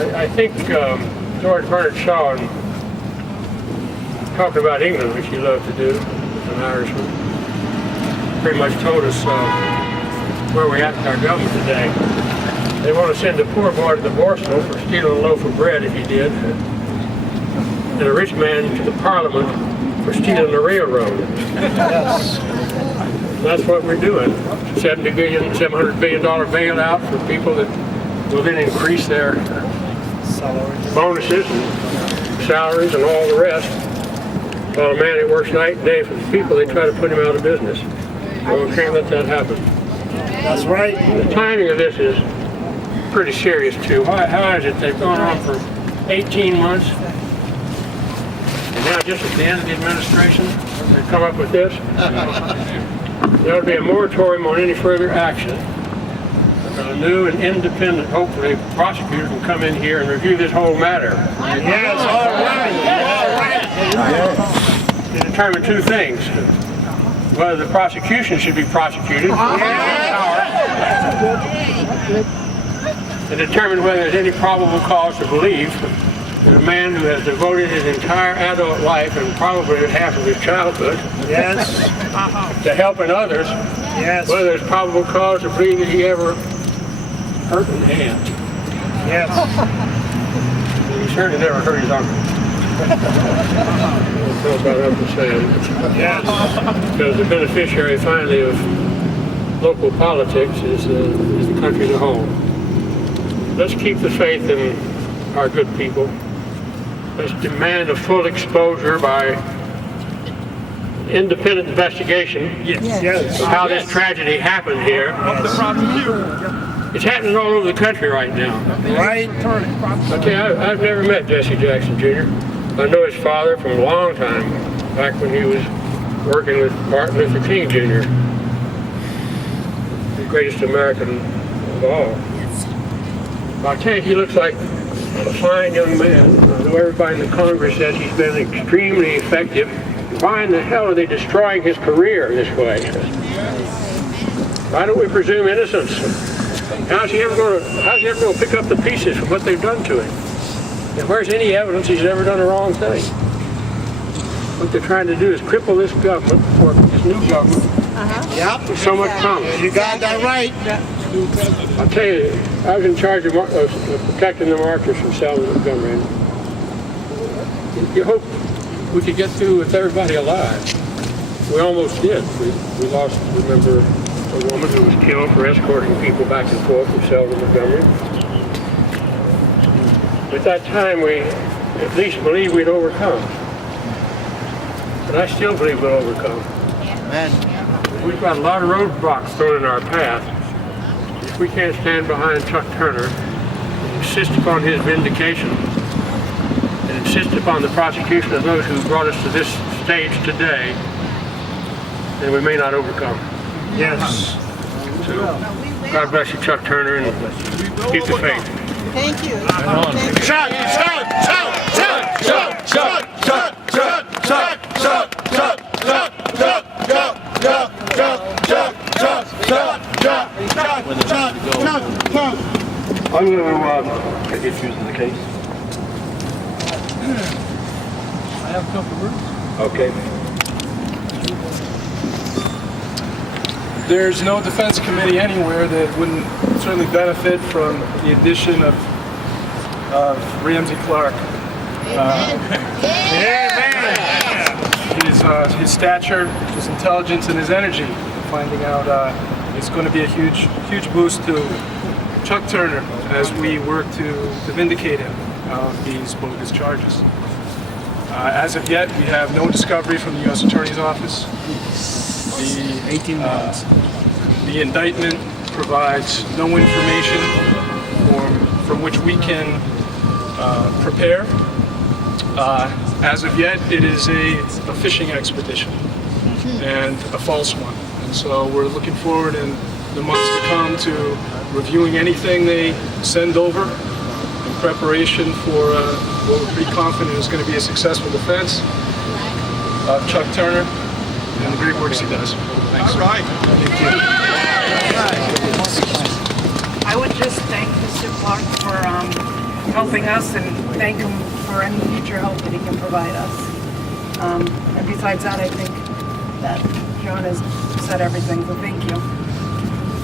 I think George Bernard Shaw, talking about England, which he loved to do, as an Irishman, pretty much told us where we're at in our government today. They want to send a poor boy to the borstal for stealing a loaf of bread if he did, and a rich man to the Parliament for stealing the railroad. Yes. That's what we're doing. $700 billion bailout for people that will then increase their bonuses and salaries and all the rest. While a man that works night and day for the people, they try to put him out of business. Well, we can't let that happen. That's right. The timing of this is pretty serious too. How is it they've gone on for 18 months, and now just at the end of the administration, they come up with this? There ought to be a moratorium on any further action. A new and independent, hopefully, prosecutor can come in here and review this whole matter. Yes, all right. To determine two things: whether the prosecution should be prosecuted, and determine whether there's any probable cause to believe that a man who has devoted his entire adult life and probably half of his childhood to helping others, whether there's probable cause to believe that he ever hurt an ant. Yes. He certainly never hurt his uncle. That's about what I'm saying. Yes. Because the beneficiary finally of local politics is the country as a whole. Let's keep the faith in our good people. Let's demand a full exposure by independent investigation of how this tragedy happened here. It's happening all over the country right now. Right. Okay, I've never met Jesse Jackson Jr. I know his father from a long time, back when he was working with Martin Luther King Jr., the greatest American of all. I'll tell you, he looks like a fine young man. I know everybody in the Congress says he's been extremely effective. Why in the hell are they destroying his career this way? Why don't we presume innocence? How's he ever going to pick up the pieces of what they've done to him? And where's any evidence he's ever done a wrong thing? What they're trying to do is cripple this government, or this new government, with so much promise. You got that right. I'll tell you, I was in charge of protecting the marchers from Selma and Montgomery. You hope we could get through with everybody alive. We almost did. We lost, remember, a woman who was killed for escorting people back and forth from Selma and Montgomery. At that time, we at least believed we'd overcome. But I still believe we'll overcome. Amen. We've got a lot of roadblocks thrown in our path. If we can't stand behind Chuck Turner and insist upon his vindication and insist upon the prosecution of those who brought us to this stage today, then we may not overcome. Yes. So, God bless you, Chuck Turner, and keep the faith. Thank you. Chuck! I'm going to get used to the case. I have a couple of words. Okay. There's no defense committee anywhere that wouldn't certainly benefit from the addition of Ramsey Clark. His stature, his intelligence, and his energy. Finding out it's going to be a huge boost to Chuck Turner as we work to vindicate him of these bogus charges. As of yet, we have no discovery from the U.S. Attorney's Office. The indictment provides no information from which we can prepare. As of yet, it is a fishing expedition and a false one. And so we're looking forward in the months to come to reviewing anything they send over in preparation for what we're pretty confident is going to be a successful defense of Chuck Turner and the great works he does. Thanks. All right. Thank you. I would just thank Mr. Clark for helping us, and thank him for any future help that he can provide us. And besides that, I think that John has said everything, so thank you.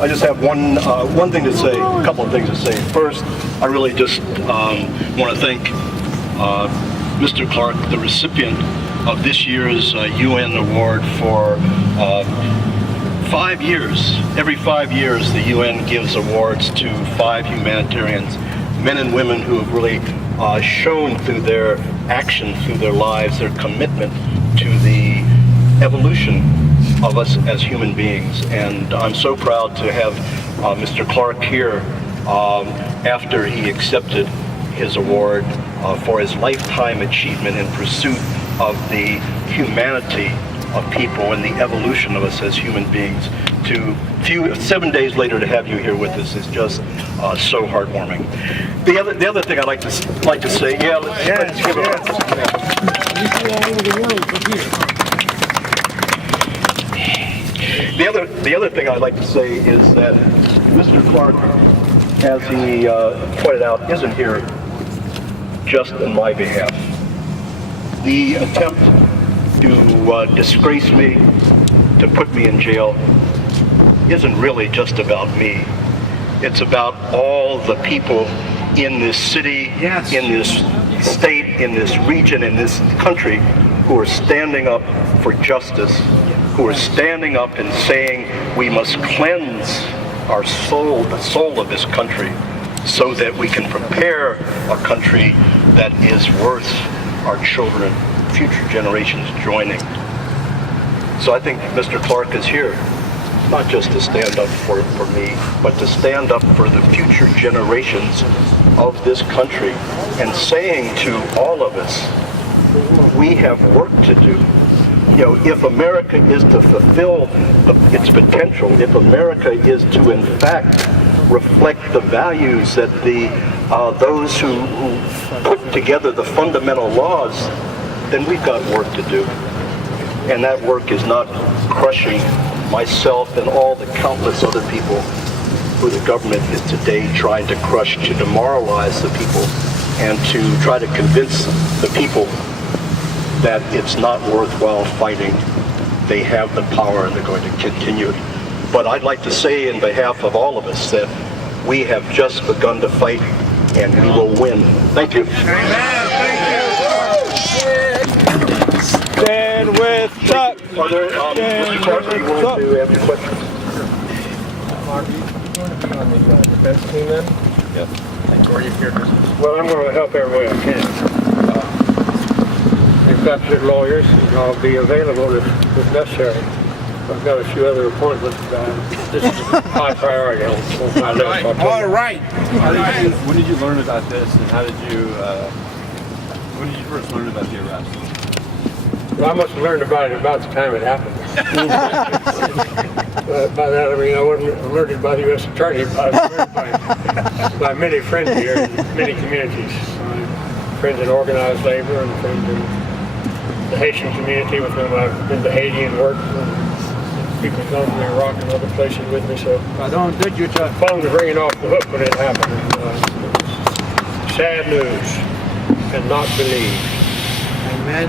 I just have one thing to say, a couple of things to say. First, I really just want to thank Mr. Clark, the recipient of this year's UN award for 5 years. Every 5 years, the UN gives awards to 5 humanitarians, men and women who have really shown through their actions, through their lives, their commitment to the evolution of us as human beings. And I'm so proud to have Mr. Clark here after he accepted his award for his lifetime achievement in pursuit of the humanity of people and the evolution of us as human beings. 7 days later to have you here with us is just so heartwarming. The other thing I'd like to say, let's give it up. The other thing I'd like to say is that Mr. Clark, as he pointed out, isn't here just on my behalf. The attempt to disgrace me, to put me in jail, isn't really just about me. It's about all the people in this city, in this state, in this region, in this country, who are standing up for justice, who are standing up and saying we must cleanse our soul, the soul of this country, so that we can prepare a country that is worth our children, future generations joining. So I think Mr. Clark is here, not just to stand up for me, but to stand up for the future generations of this country, and saying to all of us, we have work to do. You know, if America is to fulfill its potential, if America is to in fact reflect the values that those who put together the fundamental laws, then we've got work to do. And that work is not crushing myself and all the countless other people who the government is today trying to crush, to demoralize the people, and to try to convince the people that it's not worthwhile fighting. They have the power and they're going to continue it. But I'd like to say in behalf of all of us that we have just begun to fight, and we will win. Thank you. Stand with Chuck. Are there, Mr. Clark, are you going to have your questions? Mark, you want to be on the defense team then? Yes. Or are you here? Well, I'm going to help every way I can. We've got good lawyers, and I'll be available if necessary. I've got a few other appointments. This is high priority on my list. All right. When did you learn about this, and how did you? When did you first learn about the arrest? Well, I must have learned about it about the time it happened. By that I mean I wasn't alerted by the U.S. Attorney, but I was alerted by many friends here in many communities. Friends in organized labor and friends in the Haitian community with whom I've been to Haiti and worked. People come from Iraq and other places with me, so the phone was ringing off the hook when it happened. Sad news, cannot believe. Amen.